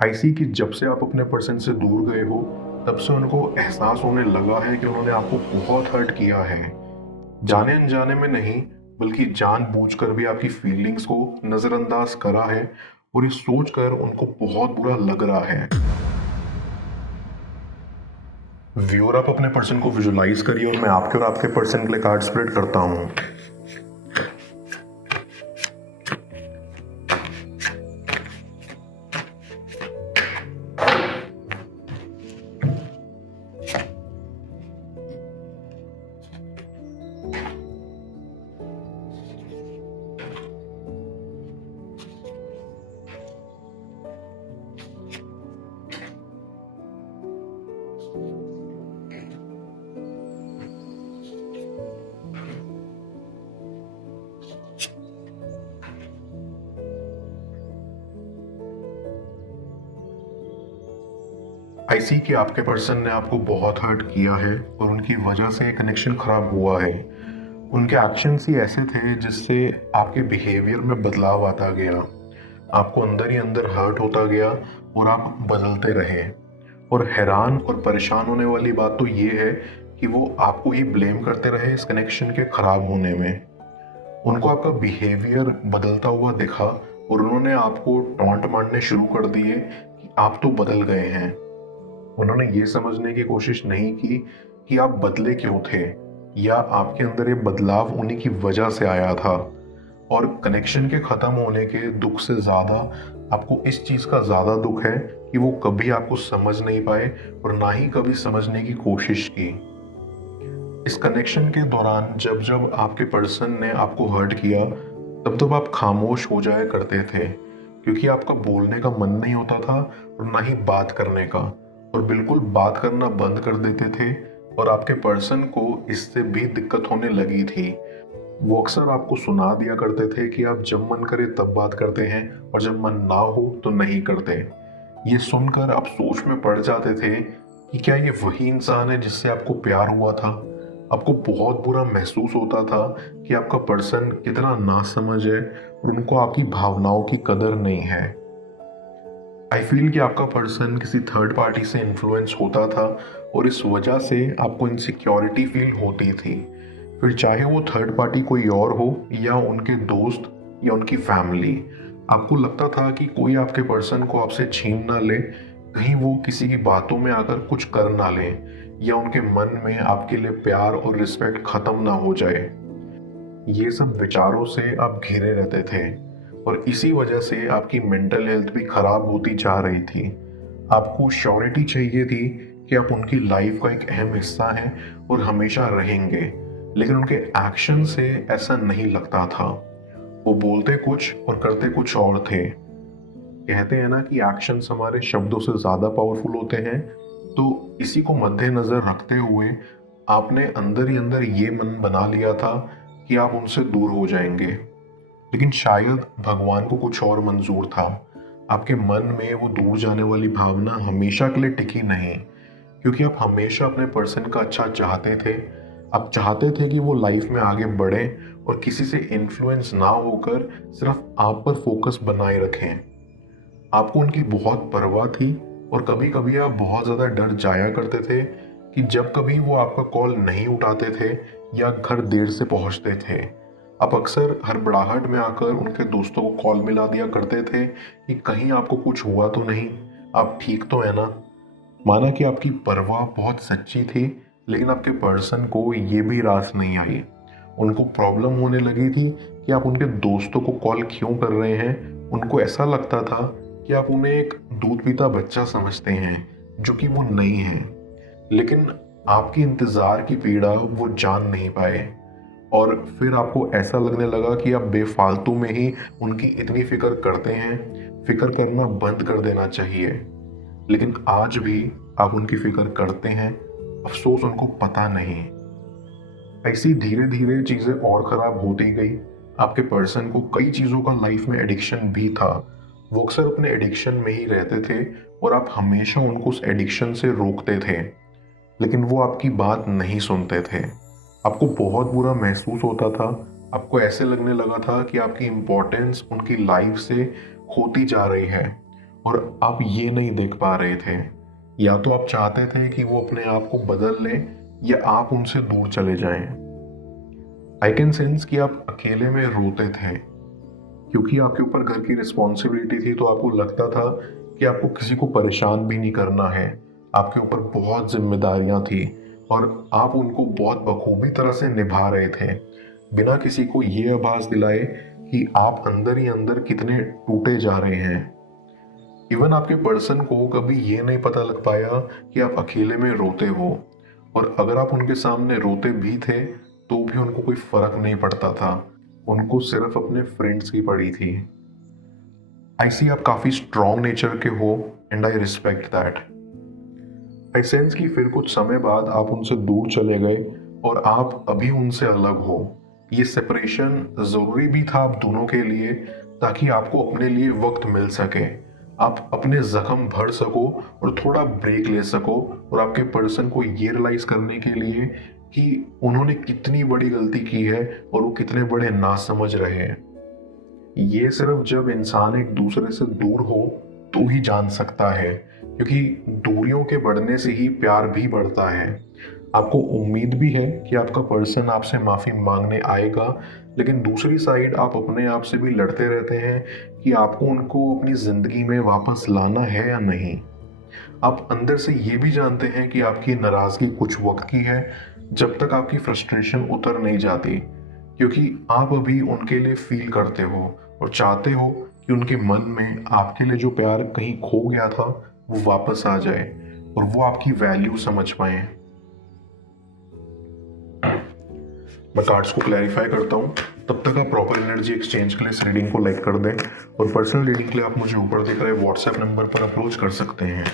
ऐसी कि जब से आप अपने पर्सन से दूर गए हो, तब से उनको एहसास होने लगा है कि उन्होंने आपको बहुत हर्ट किया है। जाने अनजाने में नहीं, बल्कि जानबूझकर भी आपकी फीलिंग्स को नज़रअंदाज करा है और ये सोचकर उनको बहुत बुरा लग रहा है। व्यूअर, आप अपने पर्सन को विजुलाइज करिए और मैं आपके और आपके पर्सन के लिए कार्ड स्प्रेड करता हूँ। आई सी कि आपके पर्सन ने आपको बहुत हर्ट किया है और उनकी वजह से कनेक्शन खराब हुआ है। उनके एक्शंस ही ऐसे थे जिससे आपके बिहेवियर में बदलाव आता गया। आपको अंदर ही अंदर हर्ट होता गया और आप बदलते रहे। और हैरान और परेशान होने वाली बात तो ये है कि वो आपको ही ब्लेम करते रहे इस कनेक्शन के खराब होने में। उनको आपका बिहेवियर बदलता हुआ दिखा और उन्होंने आपको टॉन्ट मारने शुरू कर दिए कि आप तो बदल गए हैं। उन्होंने ये समझने की कोशिश नहीं की कि आप बदले क्यों थे या आपके अंदर ये बदलाव उन्हीं की वजह से आया था। और कनेक्शन के ख़त्म होने के दुख से ज़्यादा आपको इस चीज़ का ज़्यादा दुख है कि वो कभी आपको समझ नहीं पाए और ना ही कभी समझने की कोशिश की। इस कनेक्शन के दौरान जब जब आपके पर्सन ने आपको हर्ट किया, तब तब आप खामोश हो जाया करते थे, क्योंकि आपका बोलने का मन नहीं होता था और ना ही बात करने का, और बिल्कुल बात करना बंद कर देते थे। और आपके पर्सन को इससे भी दिक्कत होने लगी थी। वो अक्सर आपको सुना दिया करते थे कि आप जब मन करे तब बात करते हैं और जब मन ना हो तो नहीं करते। ये सुनकर आप सोच में पड़ जाते थे कि क्या ये वही इंसान है जिससे आपको प्यार हुआ था। आपको बहुत बुरा महसूस होता था कि आपका पर्सन कितना नासमझ है और उनको आपकी भावनाओं की कदर नहीं है। आई फील कि आपका पर्सन किसी थर्ड पार्टी से इन्फ्लुएंस होता था और इस वजह से आपको इनसिक्योरिटी फील होती थी। फिर चाहे वो थर्ड पार्टी कोई और हो या उनके दोस्त या उनकी फैमिली, आपको लगता था कि कोई आपके पर्सन को आपसे छीन ना ले, कहीं वो किसी की बातों में आकर कुछ कर ना ले या उनके मन में आपके लिए प्यार और रिस्पेक्ट खत्म ना हो जाए। ये सब विचारों से आप घिरे रहते थे और इसी वजह से आपकी मेंटल हेल्थ भी खराब होती जा रही थी। आपको श्योरिटी चाहिए थी कि आप उनकी लाइफ का एक अहम हिस्सा हैं और हमेशा रहेंगे, लेकिन उनके एक्शन से ऐसा नहीं लगता था। वो बोलते कुछ और करते कुछ और थे। कहते हैं ना कि एक्शंस हमारे शब्दों से ज़्यादा पावरफुल होते हैं। तो इसी को मद्देनज़र रखते हुए आपने अंदर ही अंदर ये मन बना लिया था कि आप उनसे दूर हो जाएंगे। लेकिन शायद भगवान को कुछ और मंजूर था। आपके मन में वो दूर जाने वाली भावना हमेशा के लिए टिकी नहीं, क्योंकि आप हमेशा अपने पर्सन का अच्छा चाहते थे। आप चाहते थे कि वो लाइफ में आगे बढ़े और किसी से इन्फ्लुएंस ना होकर सिर्फ आप पर फोकस बनाए रखें। आपको उनकी बहुत परवाह थी और कभी कभी आप बहुत ज़्यादा डर जाया करते थे कि जब कभी वो आपका कॉल नहीं उठाते थे या घर देर से पहुंचते थे, आप अक्सर हड़बड़ाहट में आकर उनके दोस्तों को कॉल मिला दिया करते थे कि कहीं आपको कुछ हुआ तो नहीं, आप ठीक तो है ना। माना कि आपकी परवाह बहुत सच्ची थी, लेकिन आपके पर्सन को ये भी रास नहीं आई। उनको प्रॉब्लम होने लगी थी कि आप उनके दोस्तों को कॉल क्यों कर रहे हैं। उनको ऐसा लगता था कि आप उन्हें एक दूध पीता बच्चा समझते हैं, जो कि वो नहीं है। लेकिन आपकी इंतज़ार की पीड़ा वो जान नहीं पाए और फिर आपको ऐसा लगने लगा कि आप बेफालतू में ही उनकी इतनी फिक्र करते हैं। फिक्र करना बंद कर देना चाहिए। लेकिन आज भी आप उनकी फिक्र करते हैं, अफसोस उनको पता नहीं। ऐसी धीरे धीरे चीज़ें और ख़राब होती गई। आपके पर्सन को कई चीज़ों का लाइफ में एडिक्शन भी था। वो अक्सर अपने एडिक्शन में ही रहते थे और आप हमेशा उनको उस एडिक्शन से रोकते थे, लेकिन वो आपकी बात नहीं सुनते थे। आपको बहुत बुरा महसूस होता था। आपको ऐसे लगने लगा था कि आपकी इम्पोर्टेंस उनकी लाइफ से होती जा रही है और आप ये नहीं देख पा रहे थे। या तो आप चाहते थे कि वो अपने आप को बदल लें या आप उनसे दूर चले जाएं। आई कैन सेंस कि आप अकेले में रोते थे क्योंकि आपके ऊपर घर की रिस्पॉन्सिबिलिटी थी, तो आपको लगता था कि आपको किसी को परेशान भी नहीं करना है। आपके ऊपर बहुत जिम्मेदारियां थी और आप उनको बहुत बखूबी तरह से निभा रहे थे, बिना किसी को ये आभास दिलाए कि आप अंदर ही अंदर कितने टूटे जा रहे हैं। इवन आपके पर्सन को कभी ये नहीं पता लग पाया कि आप अकेले में रोते हो, और अगर आप उनके सामने रोते भी थे तो भी उनको कोई फर्क नहीं पड़ता था। उनको सिर्फ अपने फ्रेंड्स की पड़ी थी। आई सी आप काफी स्ट्रॉन्ग नेचर के हो and I respect that. I sense कि फिर कुछ समय बाद आप उनसे दूर चले गए और आप अभी उनसे अलग हो। ये सेपरेशन जरूरी भी था आप दोनों के लिए, ताकि आपको अपने लिए वक्त मिल सके, आप अपने जख्म भर सको और थोड़ा ब्रेक ले सको, और आपके पर्सन को ये रियलाइज करने के लिए कि उन्होंने कितनी बड़ी गलती की है और वो कितने बड़े नासमझ रहे हैं। ये सिर्फ जब इंसान एक दूसरे से दूर हो तो ही जान सकता है, क्योंकि दूरियों के बढ़ने से ही प्यार भी बढ़ता है। आपको उम्मीद भी है कि आपका पर्सन आपसे माफ़ी मांगने आएगा, लेकिन दूसरी साइड आप अपने आप से भी लड़ते रहते हैं कि आपको उनको अपनी ज़िंदगी में वापस लाना है या नहीं। आप अंदर से ये भी जानते हैं कि आपकी नाराज़गी कुछ वक्त की है, जब तक आपकी फ्रस्ट्रेशन उतर नहीं जाती, क्योंकि आप अभी उनके लिए फील करते हो और चाहते हो कि उनके मन में आपके लिए जो प्यार कहीं खो गया था वो वापस आ जाए और वो आपकी वैल्यू समझ पाए। मैं कार्ड्स को क्लैरिफाई करता हूँ, तब तक आप प्रॉपर एनर्जी एक्सचेंज के लिए इस रीडिंग को लाइक कर दें, और पर्सनल रीडिंग के लिए आप मुझे ऊपर दिख रहे व्हाट्सएप नंबर पर अप्रोच कर सकते हैं।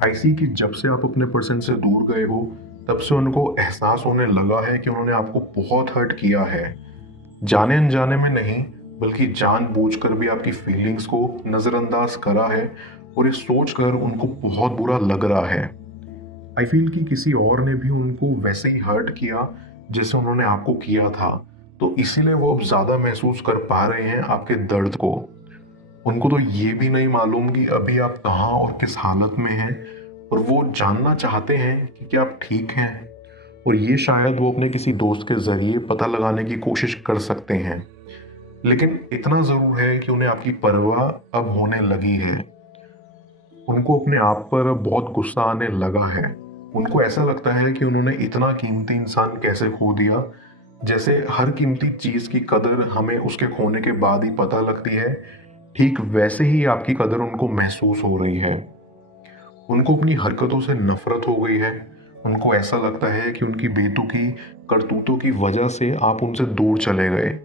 आई सी कि जब से आप अपने पर्सन से दूर गए हो, तब से उनको एहसास होने लगा है कि उन्होंने आपको बहुत हर्ट किया है। जाने अनजाने में नहीं, बल्कि जानबूझकर भी आपकी फीलिंग्स को नज़रअंदाज करा है, और ये सोचकर उनको बहुत बुरा लग रहा है। आई फील कि किसी और ने भी उनको वैसे ही हर्ट किया जैसे उन्होंने आपको किया था, तो इसीलिए वो अब ज़्यादा महसूस कर पा रहे हैं आपके दर्द को। उनको तो ये भी नहीं मालूम कि अभी आप कहाँ और किस हालत में हैं, और वो जानना चाहते हैं कि क्या आप ठीक हैं, और ये शायद वो अपने किसी दोस्त के जरिए पता लगाने की कोशिश कर सकते हैं। लेकिन इतना ज़रूर है कि उन्हें आपकी परवाह अब होने लगी है। उनको अपने आप पर बहुत गुस्सा आने लगा है। उनको ऐसा लगता है कि उन्होंने इतना कीमती इंसान कैसे खो दिया। जैसे हर कीमती चीज़ की कदर हमें उसके खोने के बाद ही पता लगती है, ठीक वैसे ही आपकी कदर उनको महसूस हो रही है। उनको अपनी हरकतों से नफरत हो गई है। उनको ऐसा लगता है कि उनकी बेतुकी करतूतों की वजह से आप उनसे दूर चले गए,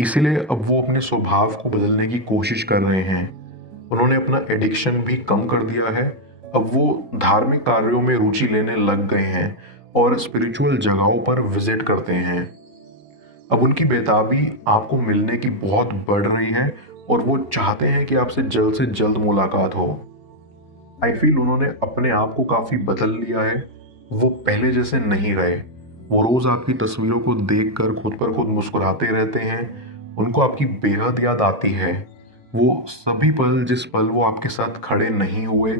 इसीलिए अब वो अपने स्वभाव को बदलने की कोशिश कर रहे हैं। उन्होंने अपना एडिक्शन भी कम कर दिया है। अब वो धार्मिक कार्यों में रुचि लेने लग गए हैं और स्पिरिचुअल जगहों पर विजिट करते हैं। अब उनकी बेताबी आपको मिलने की बहुत बढ़ रही है, और वो चाहते हैं कि आपसे जल्द मुलाकात हो। आई फील उन्होंने अपने आप को काफी बदल लिया है। वो पहले जैसे नहीं रहे। वो रोज आपकी तस्वीरों को देखकर खुद पर खुद मुस्कुराते रहते हैं। उनको आपकी बेहद याद आती है। वो सभी पल, जिस पल वो आपके साथ खड़े नहीं हुए,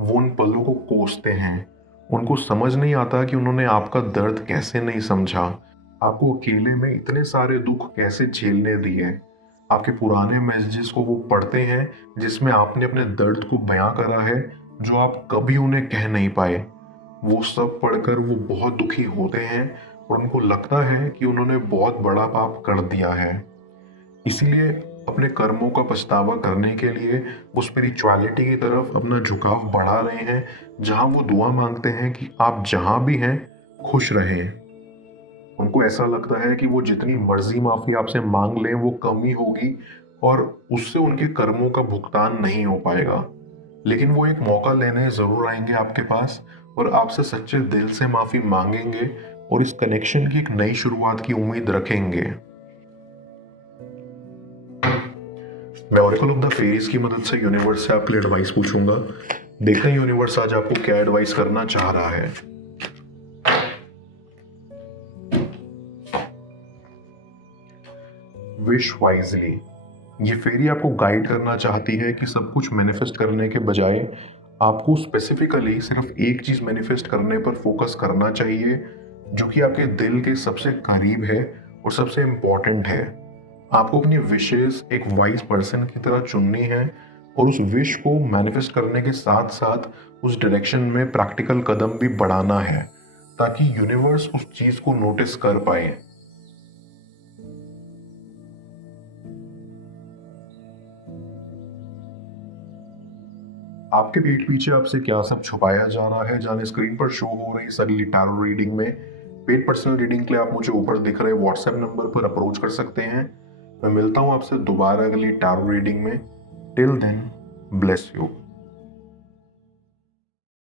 वो उन पलों को कोसते हैं। उनको समझ नहीं आता कि उन्होंने आपका दर्द कैसे नहीं समझा, आपको अकेले में इतने सारे दुख कैसे झेलने दिए। आपके पुराने मैसेजेस को वो पढ़ते हैं, जिसमें आपने अपने दर्द को बयां करा है, जो आप कभी उन्हें कह नहीं पाए। वो सब पढ़कर वो बहुत दुखी होते हैं और उनको लगता है कि उन्होंने बहुत बड़ा पाप कर दिया है। इसीलिए अपने कर्मों का पछतावा करने के लिए वो स्पिरिचुअलिटी की तरफ अपना झुकाव बढ़ा रहे हैं, जहां वो दुआ मांगते हैं कि आप जहां भी हैं खुश रहें। उनको ऐसा लगता है कि वो जितनी मर्जी माफी आपसे मांग लें वो कम ही होगी, और उससे उनके कर्मों का भुगतान नहीं हो पाएगा, लेकिन वो एक मौका लेने जरूर आएंगे आपके पास और आपसे सच्चे दिल से माफी मांगेंगे और इस कनेक्शन की एक नई शुरुआत की उम्मीद रखेंगे। मैं ऑरेकल ऑफ द फेरीज की मदद से यूनिवर्स से आपके लिए एडवाइस पूछूंगा। देखते हैं यूनिवर्स आज आपको क्या एडवाइस करना चाह रहा है। Wish wisely. ये फेरी आपको गाइड करना चाहती है कि सब कुछ मैनिफेस्ट करने के बजाय आपको स्पेसिफिकली सिर्फ एक चीज मैनिफेस्ट करने पर फोकस करना चाहिए जो कि आपके दिल के सबसे करीब है और सबसे इम्पोर्टेंट है। आपको अपनी विशेस एक वाइज पर्सन की तरह चुननी है और उस विश को मैनिफेस्ट करने के साथ साथ उस डायरेक्शन में प्रैक्टिकल कदम भी बढ़ाना है ताकि यूनिवर्स उस चीज को नोटिस कर पाए। आपके पीठ पीछे आपसे क्या सब छुपाया जा रहा है जाने स्क्रीन पर शो हो रही इस अगली टैरो रीडिंग में। पेड पर्सनल रीडिंग के लिए आप मुझे ऊपर दिख रहे व्हाट्सएप नंबर पर अप्रोच कर सकते हैं। मैं मिलता हूं आपसे दोबारा अगली टैरो रीडिंग में। Till then, bless you.